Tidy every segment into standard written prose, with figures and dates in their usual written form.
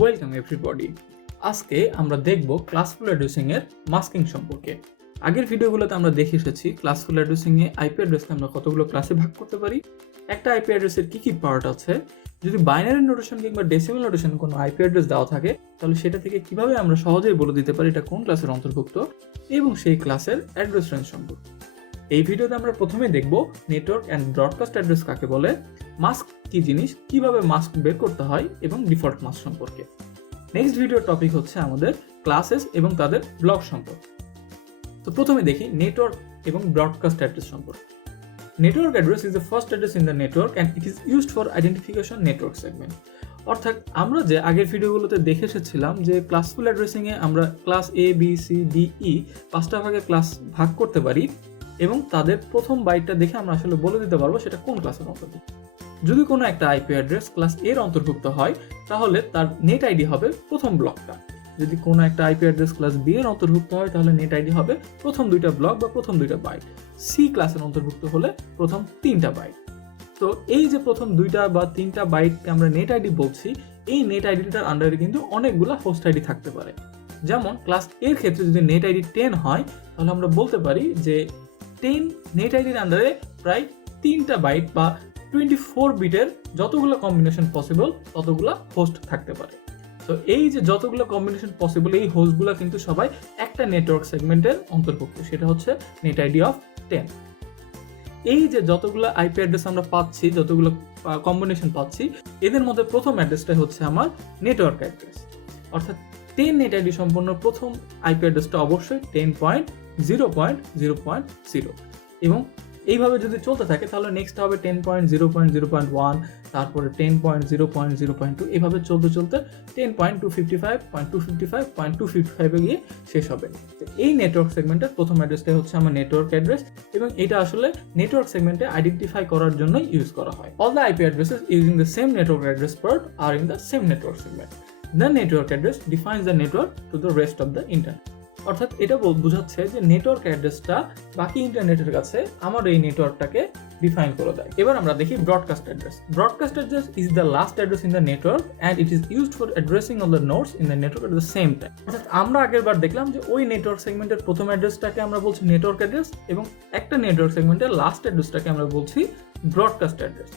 Welcome everybody. আজকে আমরা দেখব ক্লাসফুল অ্যাড্রেসিং এর মাস্কিং সম্পর্কে। আগের ভিডিওগুলোতে আমরা দেখে এসেছি ক্লাসফুল অ্যাড্রেসিং এ আইপি অ্যাড্রেসকে আমরা কতগুলো ক্লাসে ভাগ করতে পারি, একটা আইপি অ্যাড্রেসের কি কি পার্ট আছে, যদি বাইনারি নোটেশন কিংবা ডেসিমাল নোটেশন কোনো আইপি অ্যাড্রেস দেওয়া থাকে তাহলে সেটা থেকে কিভাবে আমরা সহজেই বলে দিতে পারি এটা কোন ক্লাসের অন্তর্ভুক্ত এবং সেই ক্লাসের অ্যাড্রেস রেঞ্জ সম্পর্কে। এই ভিডিওতে আমরা প্রথমে দেখব নেটওয়ার্ক অ্যান্ড ব্রডকাস্ট অ্যাড্রেস কাকে বলে, মাস্ক কি জিনিস, কিভাবে মাস্ক বের করতে হয় এবং ডিফল্ট মাস্ক সম্পর্কে। নেক্সট ভিডিওর টপিক হচ্ছে আমাদের ক্লাসেস এবং তাদের ব্লক সম্পর্কে। তো প্রথমে দেখি নেটওয়ার্ক এবং ব্রডকাস্ট অ্যাড্রেস সম্পর্কে। Network address is the first address in the network and it is used for identification network segment. অর্থাৎ আমরা যে আগের ভিডিওগুলোতে দেখে এসেছিলাম যে ক্লাসফুল অ্যাড্রেসিংয়ে আমরা class A B C D E 5টা ভাগে ক্লাস ভাগ করতে পারি এবং তাদের প্রথম বাইটটা দেখে আমরা আসলে বলে দিতে পারবো সেটা কোন ক্লাসের অন্তর্ভুক্ত। যদি কোনো একটা আইপি অ্যাড্রেস ক্লাস এর অন্তর্ভুক্ত হয় তাহলে তার নেট আইডি হবে প্রথম ব্লকটা, যদি কোনো একটা আইপি অ্যাড্রেস ক্লাস বি এর অন্তর্ভুক্ত হয় তাহলে নেট আইডি হবে প্রথম 2টা ব্লক বা প্রথম 2টা বাইট, সি ক্লাসের অন্তর্ভুক্ত হলে প্রথম 3টা বাইট। তো এই যে প্রথম 2টা বা 3টা বাইটকে আমরা নেট আইডি বলছি, এই নেট আইডিটার আন্ডারে কিন্তু অনেকগুলো হোস্ট আইডি থাকতে পারে। যেমন ক্লাস এর ক্ষেত্রে যদি নেট আইডি 10 হয় তাহলে আমরা বলতে পারি যে 10 নেট আইডির আন্ডারে প্রায় 3টা বাইট বা 24 বিটের যতগুলো কম্বিনেশন পসিবল ততগুলো হোস্ট থাকতে পারে। তো এই যে যতগুলো কম্বিনেশন পসিবল এই হোস্টগুলো কিন্তু সবাই একটা নেটওয়ার্ক সেগমেন্টের অন্তর্ভুক্ত, সেটা হচ্ছে নেট আইডি অফ 10। এই যে যতগুলো আইপি অ্যাড্রেস আমরা পাচ্ছি, যতগুলো কম্বিনেশন পাচ্ছি, এদের মধ্যে প্রথম অ্যাড্রেসটাই হচ্ছে আমার নেটওয়ার্ক অ্যাড্রেস। অর্থাৎ 10 নেট আইডি সম্পন্ন প্রথম আইপি অ্যাড্রেসটা অবশ্যই 10.0.0.0 এবং এইভাবে যদি চলতে থাকে তাহলে নেক্সট হবে 10.0.0.1, তারপরে 10.0.0.2, এইভাবে চলতে চলতে 10.255.255.255 গিয়ে শেষ হবে। তো এই নেটওয়ার্ক সেগমেন্টের প্রথম অ্যাড্রেসটাই হচ্ছে আমার নেটওয়ার্ক অ্যাড্রেস এবং এটা আসলে নেটওয়ার্ক সেগমেন্টে আইডেন্টিফাই করার জন্যই ইউজ করা হয়। All the IP addresses using the same network address part are in the same network segment. The network address defines the network to the rest of the internet. অর্থাৎ এটা বোঝাচ্ছে যে network অ্যাড্রেসটা বাকি ইন্টারনেটের কাছে আমার এই নেটওয়ার্কটাকে ডিফাইন করে দেয়। এবার আমরা দেখি broadcast address. Broadcast address is the last address in the network and it is used for addressing all the nodes in the network at the same time. অর্থাৎ আমরা আগের বার দেখলাম যে ওই নেটওয়ার্ক সেগমেন্টের প্রথম অ্যাড্রেসটাকে আমরা বলছি নেটওয়ার্ক অ্যাড্রেস এবং একটা নেটওয়ার্ক সেগমেন্টের লাস্ট অ্যাড্রেসটাকে আমরা বলছি ব্রডকাস্ট অ্যাড্রেস।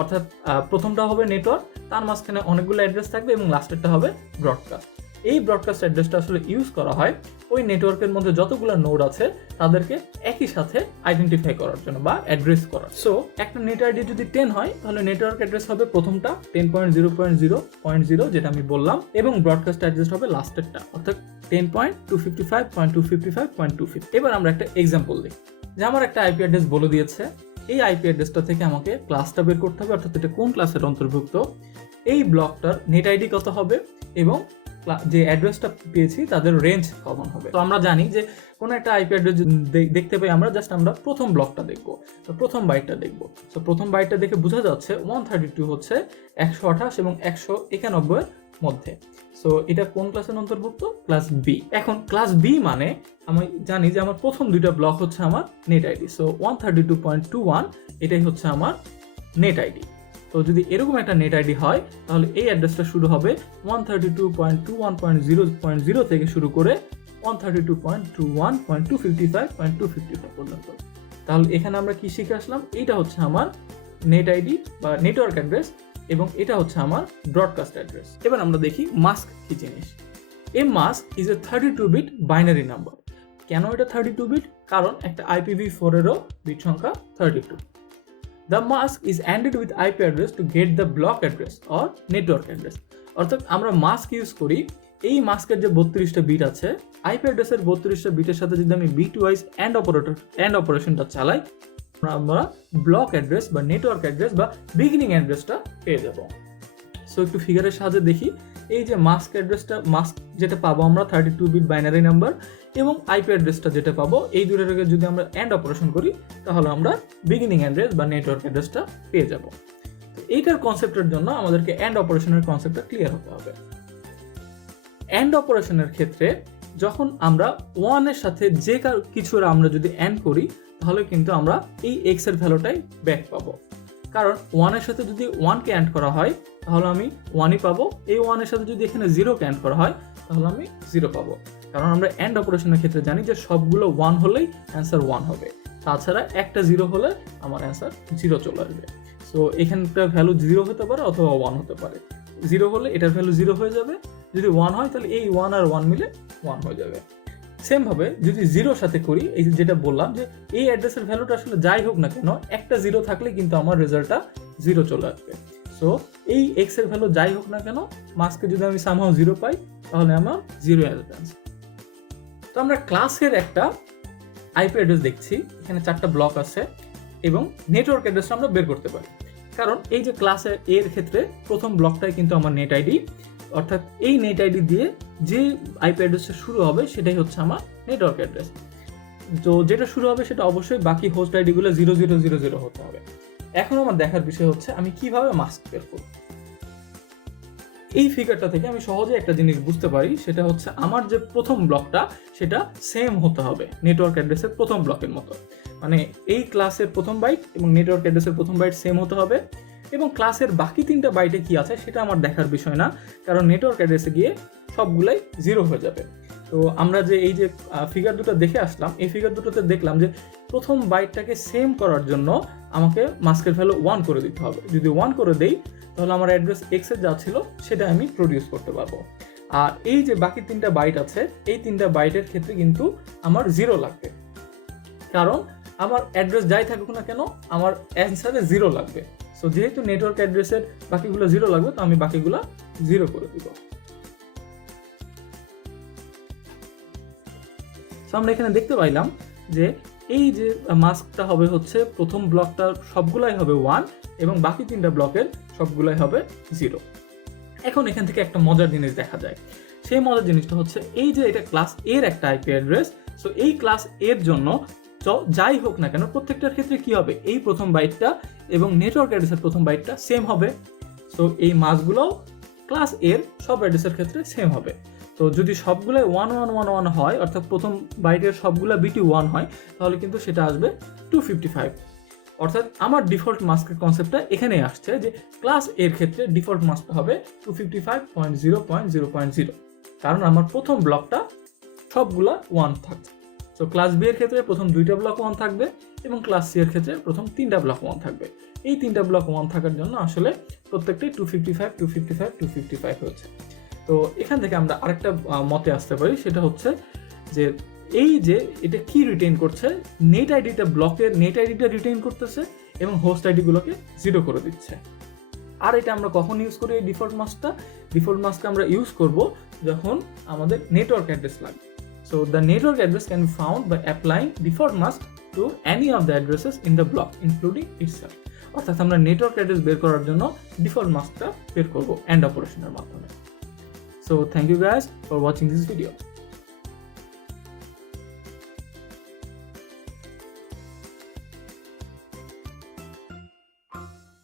অর্থাৎ প্রথমটা হবে নেটওয়ার্ক, তার মাঝখানে অনেকগুলো অ্যাড্রেস থাকবে এবং লাস্টেরটা হবে ব্রডকাস্ট। এই ব্রডকাস্ট অ্যাড্রেসটা আসলে ইউজ করা হয় ওই নেটওয়ার্কের মধ্যে যতগুলো নোড আছে তাদেরকে একই সাথে আইডেন্টিফাই করার জন্য বা অ্যাড্রেস করার। সো একটা নেট আইডি যদি 10 হয় তাহলে নেটওয়ার্ক অ্যাড্রেস হবে প্রথমটা 10.0.0.0 যেটা আমি বললাম এবং ব্রডকাস্ট অ্যাড্রেস হবে লাস্টেরটা অর্থাৎ 10.255.255.250। এবার আমরা একটা এক্সাম্পল দিই যে আমার একটা আইপি অ্যাড্রেস বলে দিয়েছে, এই আইপি অ্যাড্রেসটা থেকে আমাকে ক্লাসটা বের করতে হবে অর্থাৎ এটা কোন ক্লাসের অন্তর্ভুক্ত, এই ব্লকটার নেট আইডি কত হবে এবং যে অ্যাড্রেসটা পেয়েছি তাদের রেঞ্জ কমন হবে। তো আমরা জানি যে কোনো একটা আইপি অ্যাড্রেস দেখতে পাই আমরা প্রথম ব্লকটা দেখবো, তো প্রথম বাইটটা দেখবো। তো প্রথম বাইটটা দেখে বোঝা যাচ্ছে 132 হচ্ছে 128 এবং 191 এর মধ্যে। সো এটা কোন ক্লাসের অন্তর্ভুক্ত? Class B. এখন ক্লাস বি মানে আমি জানি যে আমার প্রথম 2টা ব্লক হচ্ছে আমার নেট আইডি, সো 132.21 এটাই হচ্ছে আমার নেট আইডি। তো যদি এরকম একটা নেট আইডি হয় তাহলে এই অ্যাড্রেসটা শুরু হবে 132.21.0.0 থেকে শুরু করে 132.21.255.255 পর্যন্ত। তাহলে এখানে আমরা কি শিখে আসলাম? এইটা হচ্ছে আমার নেট আইডি বা নেটওয়ার্ক অ্যাড্রেস এবং এটা হচ্ছে আমার ব্রডকাস্ট অ্যাড্রেস। এবার আমরা দেখি মাস্ক কি জিনিস। A mask is a 32 bit binary number. কেন এটা 32 বিট? কারণ একটা IPv4 এরও বিট সংখ্যা 32। The mask is ANDed with IP address to get the block address or network address. অর্থাৎ আমরা মাস্ক ইউজ করি, এই মাস্কের যে 32টা বিট আছে আইপি অ্যাড্রেসের 32টা বিটের সাথে যদি আমি বিট ওয়াইজ অ্যান্ড অপারেশনটা চালাই আমরা ব্লক অ্যাড্রেস বা নেটওয়ার্ক অ্যাড্রেস বা বিগিনিং অ্যাড্রেসটা পেয়ে যাব। সো একটু ফিগারের সাহায্যে দেখি, এই যে মাস্ক অ্যাড্রেসটা মাস্ক যেটা পাবো আমরা 32 বিট বাইনারি নাম্বার এবং আইপি অ্যাড্রেসটা যেটা পাবো এই দুটোকে যদি আমরা অ্যান্ড অপারেশন করি তাহলে আমরা বিগিনিং অ্যাড্রেস বা নেটওয়ার্ক অ্যাড্রেসটা পেয়ে যাব। এইটার কনসেপ্টের জন্য আমাদেরকে অ্যান্ড অপারেশনের কনসেপ্টটা ক্লিয়ার হতে হবে। অ্যান্ড অপারেশনের ক্ষেত্রে যখন আমরা 1 এর সাথে যে কিছুর আমরা যদি অ্যান্ড করি তাহলে কিন্তু আমরা এই এক্স এর ভ্যালুটাই ব্যাক পাবো, কারণ 1 এর সাথে যদি 1 কে অ্যাড করা হয় তাহলে আমি 1ই পাবো, এই 1 এর সাথে যদি এখানে 0 কে অ্যাড করা হয় তাহলে আমি 0 পাবো। কারণ আমরা অ্যান্ড অপারেশনের ক্ষেত্রে জানি যে সবগুলো 1 হলেই অ্যান্সার 1 হবে, তাছাড়া একটা 0 হলে আমার অ্যান্সার 0 চলে আসবে। সো এখানকার ভ্যালু 0 হতে পারে অথবা 1 হতে পারে। 0 হলে এটার ভ্যালু 0 হয়ে যাবে, যদি 1 হয় তাহলে এই 1 আর 1 মিলে 1 হয়ে যাবে। সেম ভাবে যদি 0 সাথে করি, এই যেটা বললাম যে এই অ্যাড্রেসের ভ্যালুটা আসলে যাই হোক না কেন একটা 0 থাকলে কিন্তু আমার রেজাল্টটা 0 চলে আসবে। সো এই x এর ভ্যালু যাই হোক না কেন মাস্কে যদি আমি সামহাও 0 পাই তাহলে আমার 0 অ্যাড্রেস। তো আমরা ক্লাসের একটা আইপি অ্যাড্রেস দেখছি, এখানে 4টা ব্লক আছে এবং নেটওয়ার্ক অ্যাড্রেসটা আমরা বের করতে পারি। কারণ এই যে ক্লাসে এর ক্ষেত্রে প্রথম ব্লকটাই কিন্তু আমার নেট আইডি, অর্থাৎ এই নেট আইডি দিয়ে যে আইপি অ্যাড্রেসটা শুরু হবে সেটাই হচ্ছে আমার নেটওয়ার্ক অ্যাড্রেস। তো যেটা শুরু হবে সেটা অবশ্যই বাকি হোস্ট আইডিগুলো 0000 হতে হবে। এখন আমার দেখার বিষয় হচ্ছে আমি কিভাবে মাস্ক বের করব। এই ফিগারটা থেকে আমি সহজে একটা জিনিস বুঝতে পারি, সেটা হচ্ছে আমার যে প্রথম ব্লকটা সেটা সেম হতে হবে নেটওয়ার্ক অ্যাড্রেসের প্রথম ব্লকের মতো। মানে এই ক্লাসের প্রথম বাইট এবং নেটওয়ার্ক অ্যাড্রেসের প্রথম বাইট সেম হতে হবে, এবং ক্লাসের বাকি 3টা বাইটে কি আছে সেটা আমার দেখার বিষয় না, কারণ নেটওয়ার্ক অ্যাড্রেসে গিয়ে সবগুলাই 0 হয়ে যাবে। তো আমরা যে এই যে ফিগার দুটো দেখে আসলাম, এই ফিগার দুটোতে দেখলাম যে প্রথম বাইটটাকে সেম করার জন্য আমাকে মাস্কের ভ্যালু 1 করে দিতে হবে। যদি 1 করে দেই তাহলে আমার অ্যাড্রেস x এর যা ছিল সেটা আমি প্রডিউস করতে পারবো। আর এই যে বাকি 3টা বাইট আছে, এই 3টা বাইটের ক্ষেত্রে কিন্তু আমার 0 লাগবে, কারণ আমার অ্যাড্রেস যাই থাকুক না কেন আমার অ্যান্সারে 0 লাগবে। সো যেহেতু নেটওয়ার্ক অ্যাড্রেসের বাকিগুলো 0 লাগবে, তো আমি বাকিগুলো 0 করে দিব। সো আমরা এখানে দেখতে পাইলাম যে এই যে মাস্কটা হবে হচ্ছে প্রথম ব্লকটা সবগুলাই হবে 1 এবং বাকি 3টা ব্লকের সবগুলাই হবে 0। এখন এখান থেকে একটা মজার জিনিস দেখা যায়, সেই মজার জিনিসটা হচ্ছে এই যে এটা ক্লাস এর একটা আইপি অ্যাড্রেস। সো এই ক্লাস এর জন্য যাই হোক না কেন প্রত্যেকটার ক্ষেত্রে কি হবে, এই প্রথম বাইটটা এবং নেটওয়ার্ক অ্যাড্রেসের প্রথম বাইটটা সেম হবে। সো এই মাস্কগুলোও ক্লাস এর সব অ্যাড্রেসের ক্ষেত্রে সেম হবে। তো যদি সবগুলাই 1111 হয়, অর্থাৎ প্রথম বাইটের সবগুলা বিটি 1 হয়, তাহলে কিন্তু সেটা আসবে 255। অর্থাৎ আমার ডিফল্ট মাস্কের কনসেপ্টটা এখানেই আসছে যে ক্লাস এর ক্ষেত্রে ডিফল্ট মাস্কটা হবে 255.0.0.0, কারণ আমার প্রথম ব্লকটা সবগুলা 1 থাকছে। সো ক্লাস বি এর ক্ষেত্রে প্রথম 2টা ব্লক 1 থাকবে এবং ক্লাস সি এর ক্ষেত্রে প্রথম 3টা ব্লক 1 থাকবে। এই 3টা ব্লক 1 থাকার জন্য আসলে প্রত্যেকটাই 255 হচ্ছে। তো এখান থেকে আমরা আরেকটা মতে আসতে পারি, সেটা হচ্ছে যে এই যে এটা কি রিটেইন করছে, নেট আইডিটা ব্লকের নেট আইডিটা রিটেইন করতেছে এবং হোস্ট আইডিগুলোকে 0 করে দিচ্ছে। আর এটা আমরা কখন ইউজ করি এই ডিফল্ট মাস্কটা আমরা ইউজ করব যখন আমাদের নেটওয়ার্ক অ্যাড্রেস লাগবে। So the network address can be found by applying default mask to any of the addresses in the block including itself. অর্থাৎ আমরা নেটওয়ার্ক অ্যাড্রেস বের করার জন্য ডিফল্ট মাস্কটা বের করব এন্ড অপারেশনের মাধ্যমে। So thank you guys for watching this video.